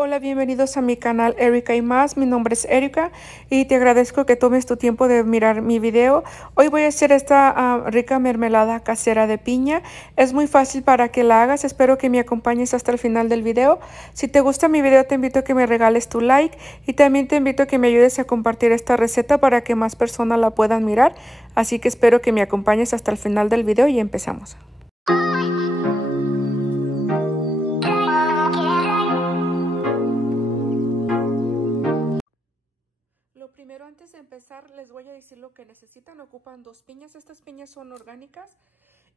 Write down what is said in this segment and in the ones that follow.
Hola, bienvenidos a mi canal Erika y más. Mi nombre es Erika y te agradezco que tomes tu tiempo de mirar mi video. Hoy voy a hacer esta rica mermelada casera de piña. Es muy fácil para que la hagas. Espero que me acompañes hasta el final del video. Si te gusta mi video, te invito a que me regales tu like y también te invito a que me ayudes a compartir esta receta para que más personas la puedan mirar. Así que espero que me acompañes hasta el final del video y empezamos. Primero, antes de empezar, les voy a decir lo que necesitan. Ocupan 2 piñas. Estas piñas son orgánicas.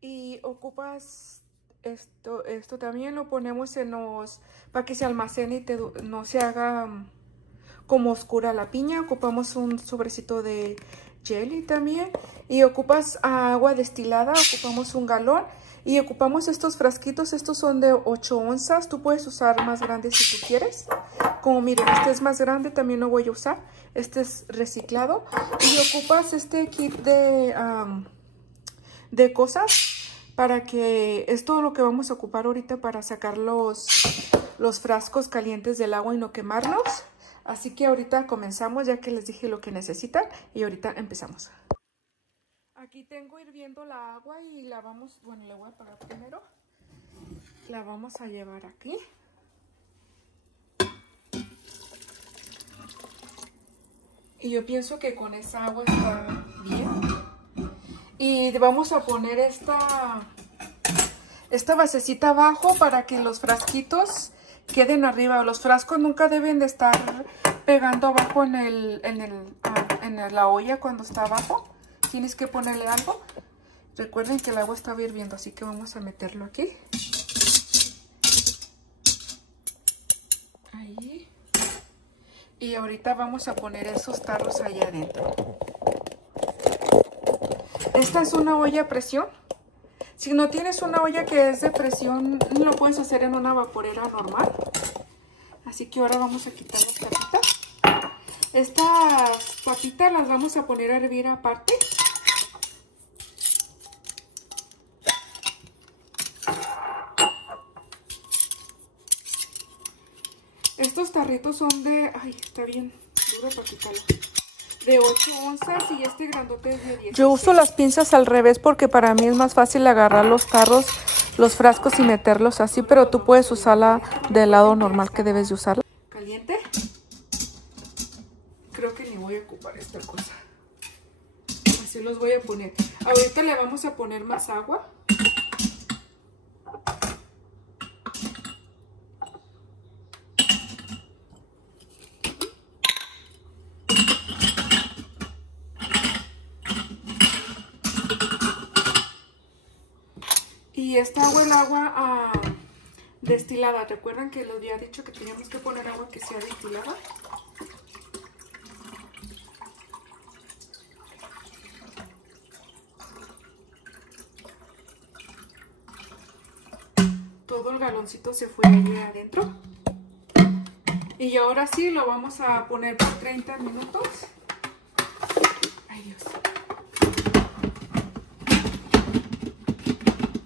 Y ocupas esto también lo ponemos en los, para que se almacene y no se haga como oscura la piña. Ocupamos un sobrecito de jelly también. Y ocupas agua destilada. Ocupamos 1 galón. Y ocupamos estos frasquitos. Estos son de 8 onzas. Tú puedes usar más grandes si tú quieres. Como miren, este es más grande, también lo voy a usar. Este es reciclado. Y ocupas este kit de cosas para que es todo lo que vamos a ocupar ahorita para sacar los frascos calientes del agua y no quemarlos. Así que ahorita comenzamos, ya que les dije lo que necesitan, y ahorita empezamos. Aquí tengo hirviendo la agua y la vamos, bueno, le voy a apagar primero. La vamos a llevar aquí. Y yo pienso que con esa agua está bien. Y vamos a poner esta basecita abajo para que los frasquitos queden arriba. Los frascos nunca deben de estar pegando abajo en la olla cuando está abajo. Tienes que ponerle algo. Recuerden que el agua está hirviendo, así que vamos a meterlo aquí. Ahí. Y ahorita vamos a poner esos tarros allá adentro. Esta es una olla a presión. Si no tienes una olla que es de presión, lo puedes hacer en una vaporera normal. Así que ahora vamos a quitar las tapitas. Estas papitas las vamos a poner a hervir aparte. Estos tarritos son de... Ay, está bien duro para quitarlo. De 8 onzas y este grandote es de 10. Yo uso las pinzas al revés porque para mí es más fácil agarrar los tarros, los frascos y meterlos así, pero tú puedes usarla del lado normal que debes de usarla. ¿Caliente? Creo que ni voy a ocupar esta cosa. Así los voy a poner. Ahorita le vamos a poner más agua. Y esta agua, el agua destilada. ¿Recuerdan que les había dicho que teníamos que poner agua que sea destilada? Todo el galoncito se fue allí adentro. Y ahora sí lo vamos a poner por 30 minutos. Ay, Dios.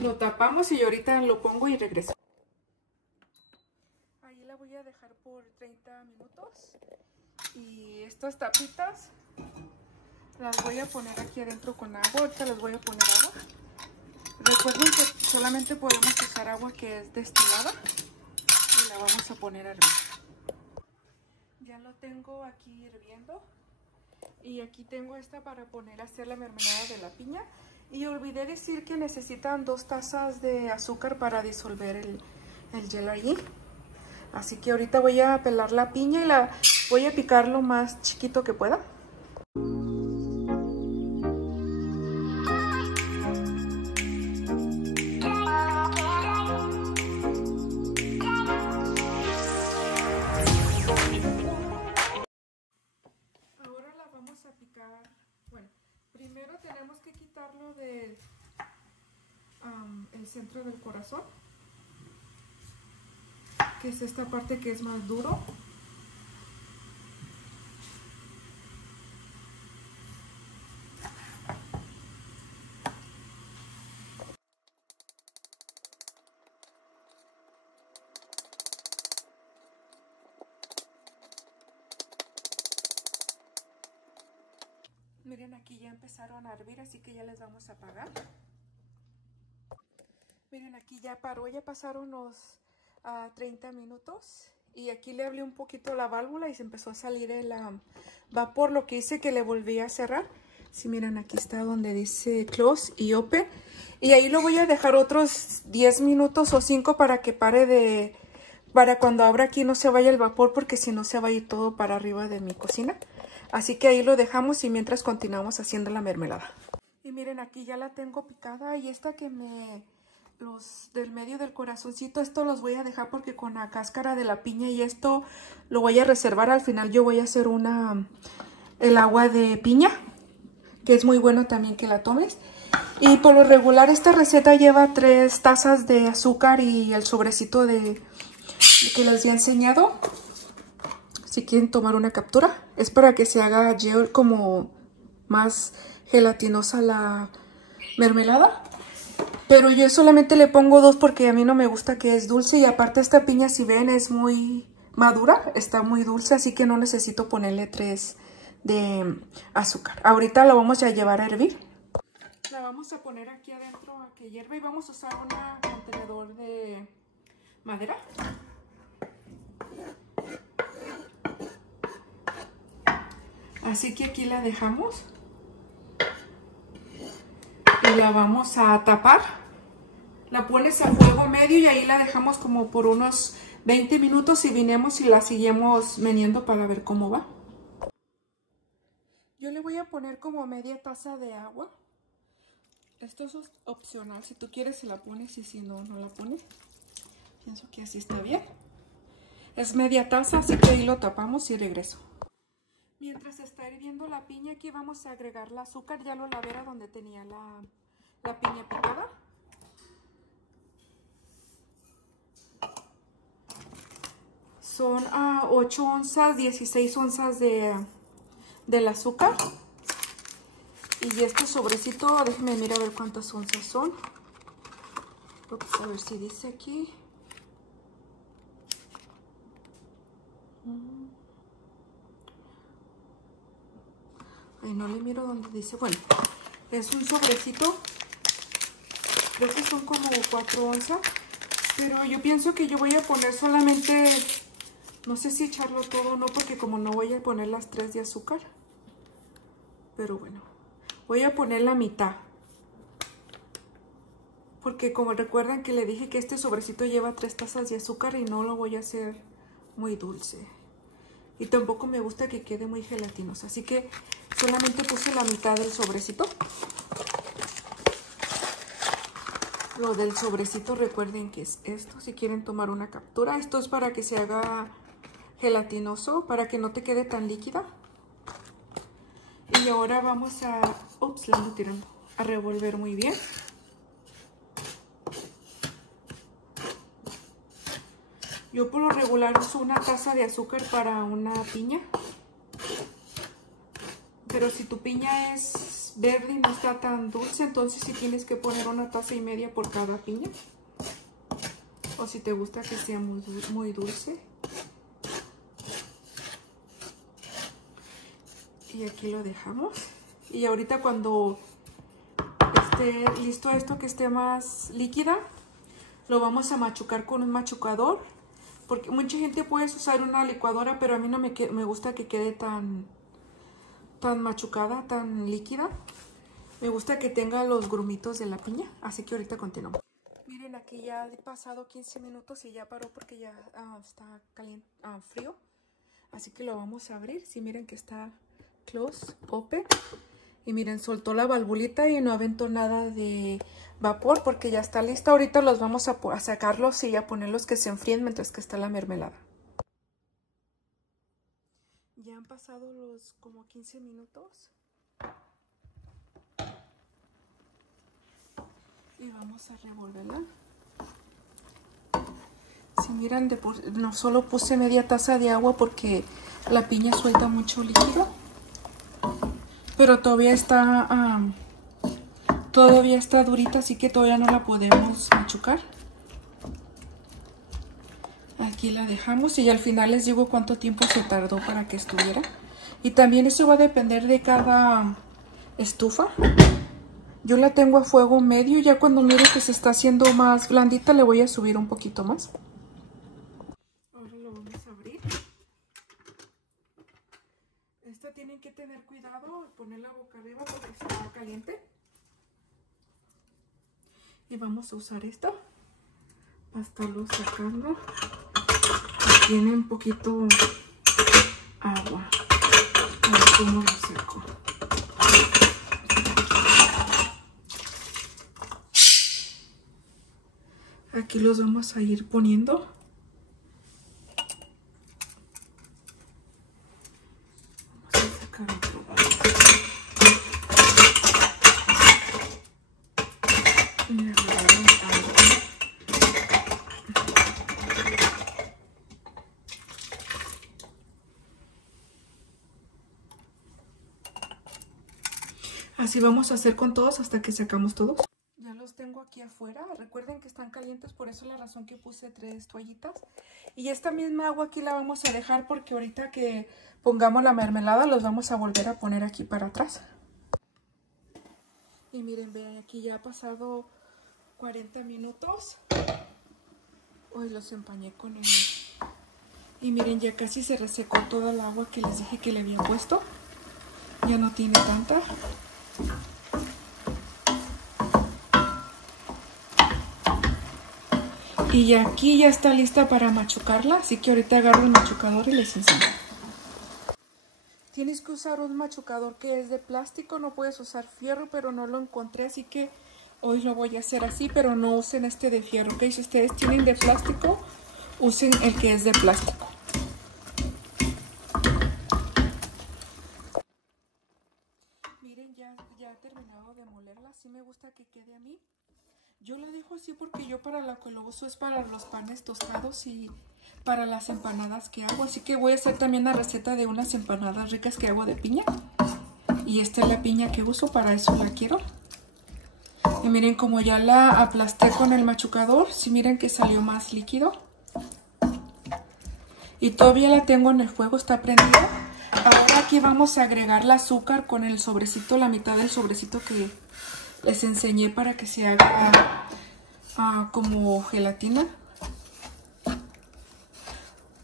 Lo tapamos y ahorita lo pongo y regreso. Ahí la voy a dejar por 30 minutos. Y estas tapitas las voy a poner aquí adentro con agua. Ahorita les voy a poner agua. Recuerden que solamente podemos usar agua que es destilada. Y la vamos a poner a hervir. Ya lo tengo aquí hirviendo. Y aquí tengo esta para poner a hacer la mermelada de la piña. Y olvidé decir que necesitan 2 tazas de azúcar para disolver el hielo allí. Así que ahorita voy a pelar la piña y la voy a picar lo más chiquito que pueda. Ahora la vamos a picar. Bueno, primero tenemos que quitarlo del el centro del corazón, que es esta parte que es más duro. Miren, aquí ya empezaron a hervir, así que ya les vamos a apagar. Miren, aquí ya paró, ya pasaron unos 30 minutos. Y aquí le abrí un poquito la válvula y se empezó a salir el vapor. Lo que hice que le volví a cerrar. Sí, miren, aquí está donde dice close y open. Y ahí lo voy a dejar otros 10 minutos o 5 para que pare de... Para cuando abra aquí no se vaya el vapor, porque si no se va a ir todo para arriba de mi cocina. Así que ahí lo dejamos y mientras continuamos haciendo la mermelada. Y miren, aquí ya la tengo picada y esta que los del medio del corazoncito, esto los voy a dejar porque con la cáscara de la piña y esto lo voy a reservar. Al final yo voy a hacer el agua de piña, que es muy bueno también que la tomes. Y por lo regular esta receta lleva 3 tazas de azúcar y el sobrecito de que les había enseñado. Si quieren tomar una captura, es para que se haga gel, como más gelatinosa la mermelada. Pero yo solamente le pongo 2 porque a mí no me gusta que es dulce. Y aparte esta piña, si ven, es muy madura, está muy dulce, así que no necesito ponerle 3 de azúcar. Ahorita la vamos a llevar a hervir. La vamos a poner aquí adentro a que hierva y vamos a usar un contenedor de madera. Así que aquí la dejamos y la vamos a tapar. La pones a fuego medio y ahí la dejamos como por unos 20 minutos y vinemos y la seguimos meneando para ver cómo va. Yo le voy a poner como media taza de agua. Esto es opcional, si tú quieres se la pones y si no, no la pones. Pienso que así está bien. Es media taza, así que ahí lo tapamos y regreso. Mientras está hirviendo la piña, aquí vamos a agregar el azúcar. Ya lo lavé donde tenía la piña picada. Son 8 onzas, 16 onzas del azúcar. Y este sobrecito, déjenme mirar a ver cuántas onzas son. Ups, a ver si dice aquí. Ay, no le miro donde dice. Bueno, es un sobrecito. Creo que son como 4 onzas. Pero yo pienso que yo voy a poner solamente... No sé si echarlo todo o no, porque como no voy a poner las 3 de azúcar. Pero bueno, voy a poner la mitad. Porque como recuerdan que le dije que este sobrecito lleva 3 tazas de azúcar y no lo voy a hacer muy dulce. Y tampoco me gusta que quede muy gelatinoso. Así que solamente puse la mitad del sobrecito. Lo del sobrecito, recuerden que es esto. Si quieren tomar una captura, esto es para que se haga gelatinoso, para que no te quede tan líquida. Y ahora vamos a... Ups, la ando tirando. A revolver muy bien. Yo por lo regular uso una taza de azúcar para una piña. Pero si tu piña es verde y no está tan dulce, entonces sí tienes que poner 1,5 tazas por cada piña. O si te gusta que sea muy dulce. Y aquí lo dejamos. Y ahorita cuando esté listo esto, que esté más líquida, lo vamos a machucar con un machucador. Porque mucha gente puede usar una licuadora, pero a mí no me gusta que quede tan machucada, tan líquida. Me gusta que tenga los grumitos de la piña. Así que ahorita continuamos. Miren, aquí ya ha pasado 15 minutos y ya paró porque ya está caliente, frío. Así que lo vamos a abrir. Sí, miren que está close, open. Y miren, soltó la valvulita y no aventó nada de vapor porque ya está lista. Ahorita los vamos a sacarlos y a ponerlos que se enfríen mientras que está la mermelada. Ya han pasado los como 15 minutos. Y vamos a revolverla. Si miran, no solo puse media taza de agua porque la piña suelta mucho líquido. Pero todavía está durita, así que todavía no la podemos machucar. Aquí la dejamos y al final les digo cuánto tiempo se tardó para que estuviera. Y también eso va a depender de cada estufa. Yo la tengo a fuego medio. Ya cuando mire que se está haciendo más blandita le voy a subir un poquito más. Ahora lo vamos a abrir. Esta tienen que tener cuidado al poner la boca arriba porque está caliente. Y vamos a usar esto para estarlo sacando. Tiene un poquito agua. A ver cómo lo saco. Aquí los vamos a ir poniendo. Vamos a sacar otro. Mira, así vamos a hacer con todos hasta que sacamos todos. Ya los tengo aquí afuera. Recuerden que están calientes, por eso es la razón que puse 3 toallitas. Y esta misma agua aquí la vamos a dejar porque ahorita que pongamos la mermelada los vamos a volver a poner aquí para atrás. Y miren, vean, aquí ya ha pasado 40 minutos. Hoy los empañé con el... Y miren, ya casi se resecó toda el agua que les dije que le había puesto. Ya no tiene tanta. Y aquí ya está lista para machucarla, así que ahorita agarro el machucador y les enseño. Tienes que usar un machucador que es de plástico, no puedes usar fierro, pero no lo encontré, así que hoy lo voy a hacer así, pero no usen este de fierro, ¿ok? Si ustedes tienen de plástico, usen el que es de plástico. Miren, ya he terminado de molerla, así me gusta que quede a mí. Yo la dejo así porque yo para lo que lo uso es para los panes tostados y para las empanadas que hago. Así que voy a hacer también la receta de unas empanadas ricas que hago de piña. Y esta es la piña que uso, para eso la quiero. Y miren como ya la aplasté con el machucador. Si miren que salió más líquido. Y todavía la tengo en el fuego, está prendida. Ahora aquí vamos a agregar el azúcar con el sobrecito, la mitad del sobrecito que les enseñé para que se haga como gelatina.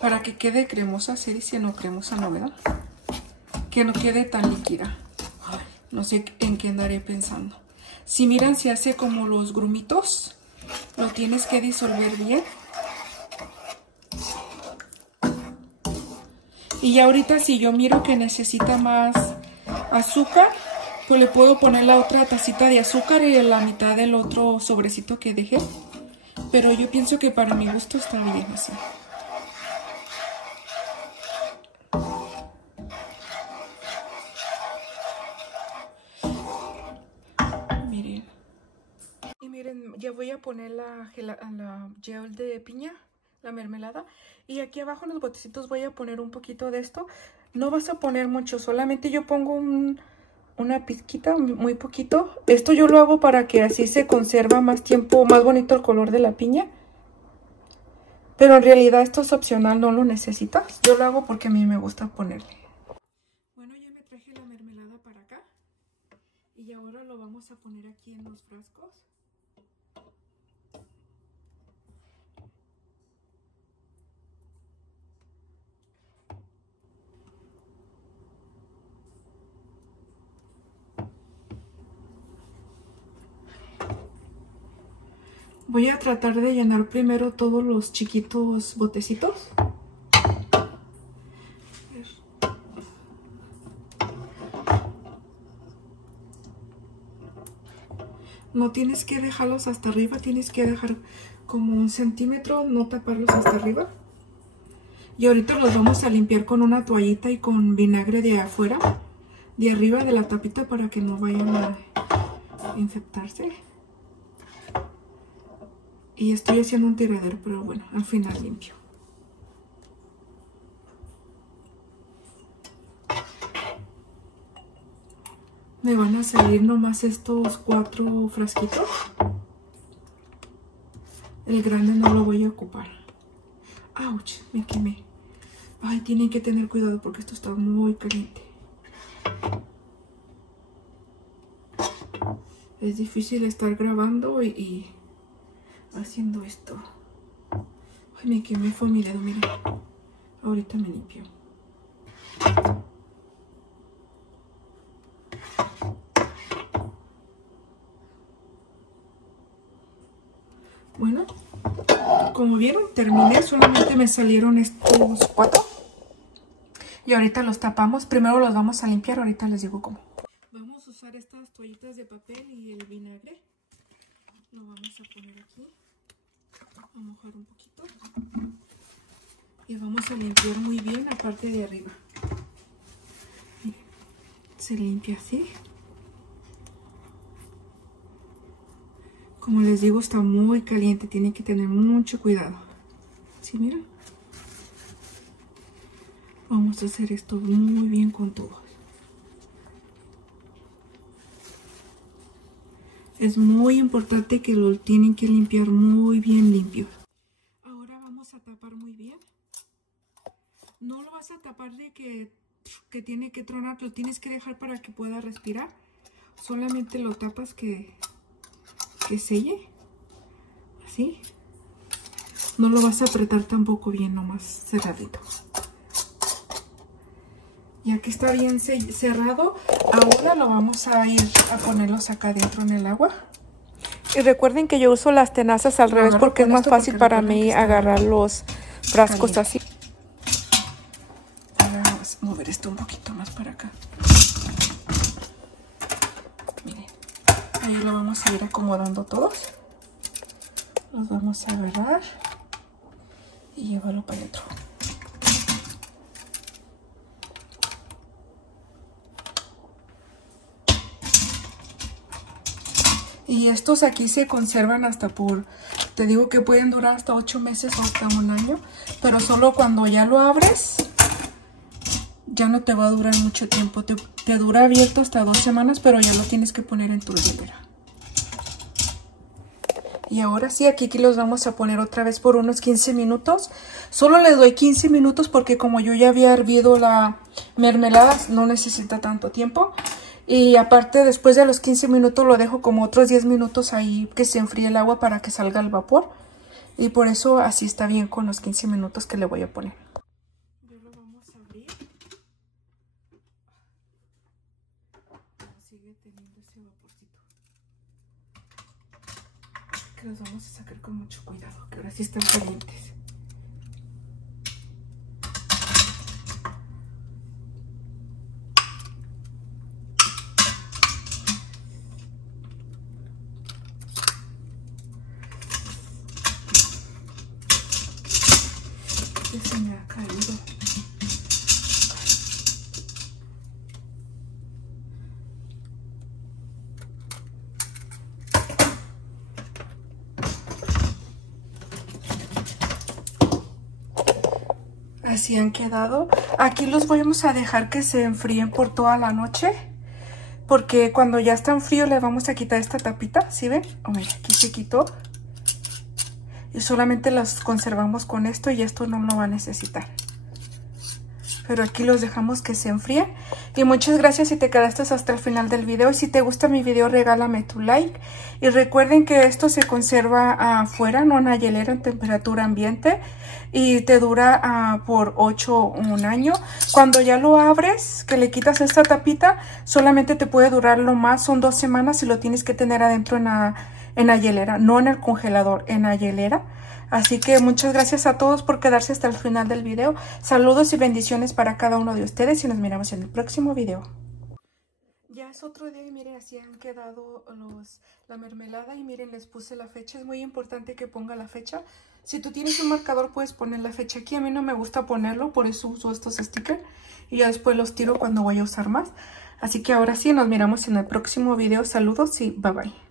Para que quede cremosa, se dice, no cremosa, no, ¿verdad? Que no quede tan líquida. Ay, no sé en qué andaré pensando. Si miran, se hace como los grumitos. Lo tienes que disolver bien. Y ya ahorita si yo miro que necesita más azúcar, pues le puedo poner la otra tacita de azúcar y la mitad del otro sobrecito que dejé. Pero yo pienso que para mi gusto está bien así. Miren. Y miren, ya voy a poner la gel de piña, la mermelada. Y aquí abajo en los botecitos voy a poner un poquito de esto. No vas a poner mucho, solamente yo pongo una pizquita, muy poquito. Esto yo lo hago para que así se conserva más tiempo, más bonito el color de la piña. Pero en realidad esto es opcional, no lo necesitas. Yo lo hago porque a mí me gusta ponerle. Bueno, ya me traje la mermelada para acá. Y ahora lo vamos a poner aquí en los frascos. Voy a tratar de llenar primero todos los chiquitos botecitos. No tienes que dejarlos hasta arriba, tienes que dejar como 1 centímetro, no taparlos hasta arriba. Y ahorita los vamos a limpiar con una toallita y con vinagre de afuera, de arriba de la tapita, para que no vayan a infectarse. Y estoy haciendo un tiradero, pero bueno, al final limpio. Me van a salir nomás estos 4 frasquitos. El grande no lo voy a ocupar. ¡Auch! Me quemé. Ay, tienen que tener cuidado porque esto está muy caliente. Es difícil estar grabando y haciendo esto. Ay, me quemé, fue mi dedo, miren. Ahorita me limpio. Bueno, como vieron, terminé. Solamente me salieron estos 4. Y ahorita los tapamos. Primero los vamos a limpiar. Ahorita les digo cómo. Vamos a usar estas toallitas de papel y el vinagre. Lo vamos a poner aquí. A mojar un poquito. Y vamos a limpiar muy bien la parte de arriba. Miren, se limpia así. Como les digo, está muy caliente. Tienen que tener mucho cuidado. ¿Sí, miren? Vamos a hacer esto muy bien con todos. Es muy importante que lo tienen que limpiar muy bien limpio. Ahora vamos a tapar muy bien. No lo vas a tapar de que tiene que tronar. Lo tienes que dejar para que pueda respirar. Solamente lo tapas que selle. Así. No lo vas a apretar tampoco bien, nomás cerradito. Ya que está bien cerrado, ahora lo vamos a ir a ponerlos acá adentro en el agua. Y recuerden que yo uso las tenazas al revés porque es más fácil para mí agarrar los frascos así. Vamos a mover esto un poquito más para acá. Miren, ahí lo vamos a ir acomodando todos. Los vamos a agarrar y llevarlo para adentro. Y estos aquí se conservan hasta te digo que pueden durar hasta 8 meses o hasta 1 año. Pero solo cuando ya lo abres, ya no te va a durar mucho tiempo. Te dura abierto hasta 2 semanas, pero ya lo tienes que poner en tu hielera. Y ahora sí, aquí los vamos a poner otra vez por unos 15 minutos. Solo les doy 15 minutos porque como yo ya había hervido la mermelada, no necesita tanto tiempo. Y aparte, después de los 15 minutos lo dejo como otros 10 minutos ahí que se enfríe el agua para que salga el vapor. Y por eso así está bien con los 15 minutos que le voy a poner. Ya lo vamos a abrir. Sigue teniendo ese vaporcito. Que los vamos a sacar con mucho cuidado, que ahora sí están calientes. Que se me ha caído. Así han quedado. Aquí los vamos a dejar que se enfríen por toda la noche. Porque cuando ya están fríos le vamos a quitar esta tapita. ¿Sí ven? Oh, mira, aquí se quitó. Y solamente los conservamos con esto y esto no lo va a necesitar. Pero aquí los dejamos que se enfríen. Y muchas gracias si te quedaste hasta el final del video. Y si te gusta mi video, regálame tu like. Y recuerden que esto se conserva afuera, no en la hielera, en temperatura ambiente. Y te dura por 8 o 1 año. Cuando ya lo abres, que le quitas esta tapita, solamente te puede durar lo más, son 2 semanas y lo tienes que tener adentro en la hielera, no en el congelador, en la hielera. Así que muchas gracias a todos por quedarse hasta el final del video. Saludos y bendiciones para cada uno de ustedes y nos miramos en el próximo video. Ya es otro día y miren, así han quedado la mermelada y miren, les puse la fecha. Es muy importante que ponga la fecha. Si tú tienes un marcador puedes poner la fecha aquí. A mí no me gusta ponerlo, por eso uso estos stickers y ya después los tiro cuando voy a usar más. Así que ahora sí, nos miramos en el próximo video. Saludos y bye bye.